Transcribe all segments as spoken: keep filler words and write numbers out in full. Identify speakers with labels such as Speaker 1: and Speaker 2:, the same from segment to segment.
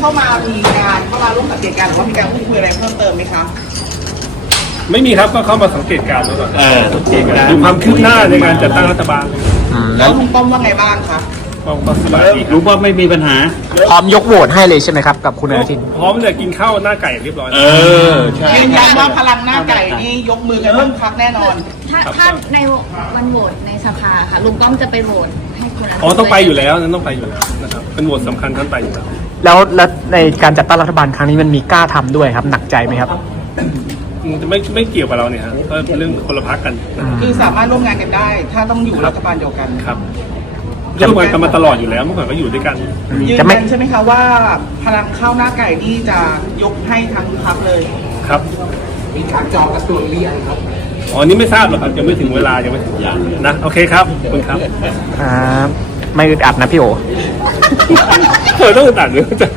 Speaker 1: เข้ามามีการเข้ามาร่วมสังเกตการณ์หรือว่ามีการพูดคุยอะไรเพิ่มเติมไหมคะ
Speaker 2: ไม่มีครับก็เข้ามาสังเกตการณ์แล้วก่อน
Speaker 3: เออสังเกตการณ์
Speaker 2: ดูความคืบหน้าในการจัดตั้งรัฐบาล
Speaker 4: อืม
Speaker 1: แล้
Speaker 4: แล้ว ว
Speaker 1: ลุงป้อมว่าไงบ้างคะ
Speaker 2: ก็ก็สบายดีครับ
Speaker 3: รู้ว่าไม่มีปัญหา
Speaker 4: พร้อมยกโหวตให้เลยใช่ไหมครับกับคุณอนุทิน
Speaker 2: พร้อมเนี่ยกินข้าวหน้าไก่เรียบร้อย
Speaker 3: เออใช่
Speaker 1: ยืนยันว่าพลังหน้าไก่นี่ยกมือกันเพิ่มพักแน่นอน
Speaker 5: ถ้าถ้าในวันโหวตในสภาค่ะลุงป้อมจะไปโหวตให้คุณอนุทิน
Speaker 2: อ๋อต้องไปอยู่แล้วนั้นต้องไปอยู่แล้วนะครับเป็นโหวตสำคัญท่านไปอยู่แล้ว
Speaker 4: แล้วแล้วในการจัดตั้งรัฐบาลครั้งนี้มันมีกล้าทำด้วยครับหนักใจไหมครับ
Speaker 2: อืมจะไม่ไม่เกี่ยวกับเราเนี่ยฮะก็เรื่องคนละพักกันนะครับ
Speaker 1: คือสามารถร่วมงานกันได้ ถ้าต้องอยู่รัฐบาลเดียวกัน
Speaker 2: ครับก็ร่วมงานกันมาตลอดอยู่แล้วเมื่อก่อนก็อยู่ด้วยกัน
Speaker 1: ยืน
Speaker 4: จะไม่
Speaker 1: ยันใช่ไหมคะว่าพลังข้าวหน้าไก่นี่จะยกให้ทั้งพักเลย
Speaker 2: ครับ
Speaker 1: มีการจองกระทรวงหรือยังครับ
Speaker 2: อ๋อนี่ไม่ทราบหรอกครับยังไม่ถึงเวลายังไม่ถึงนะโอเคครับขอบคุณครับ
Speaker 4: อ่าไม่อึดอัดนะพี่โอ
Speaker 2: เออต้องตัดหรือจะ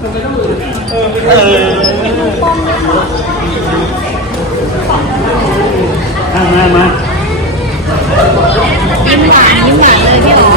Speaker 3: มามามา
Speaker 5: ยิ้มหวานยิ้มหวานเลยพี่อ๋อ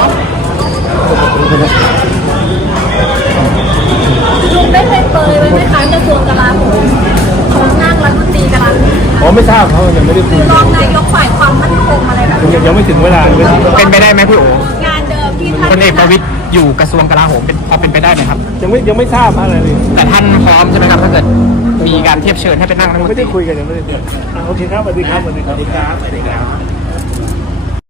Speaker 5: ลุงได้ไปเปยไว้ไหมคะกระทรวงกลาโหมของนั่งรัฐมนตรีกำลัง
Speaker 2: อ๋อไม่ทราบเขายังไม่ได้คุย
Speaker 5: รองนายกฝ่ายความมั่นคงอะไรแบบนี้
Speaker 2: ยังยังไม่ถึงเวลายังไม่ถึง
Speaker 4: เป็นไปได้ไหมพี่โอง
Speaker 5: านเดิมที่ท่าน
Speaker 4: พลเอกประวิตรอยู่กระทรวงกลาโหมเป็นพอเป็นไปได้ไหมครับ
Speaker 2: ยังไม่ยังไม่ทราบอะไรเลย
Speaker 4: แต่ท่านพร้อมใช่ไหมครับถ้าเกิดมีการเทียบเชิญให้เป็นนั่งรัฐ
Speaker 2: ยัง
Speaker 4: มน
Speaker 2: ไม่
Speaker 4: ตรี
Speaker 2: ได้คุยกันยังไม่ได้คุยอ่ะโอเคครับสวัสดีครับสวัสดีครับสวัสดีครับ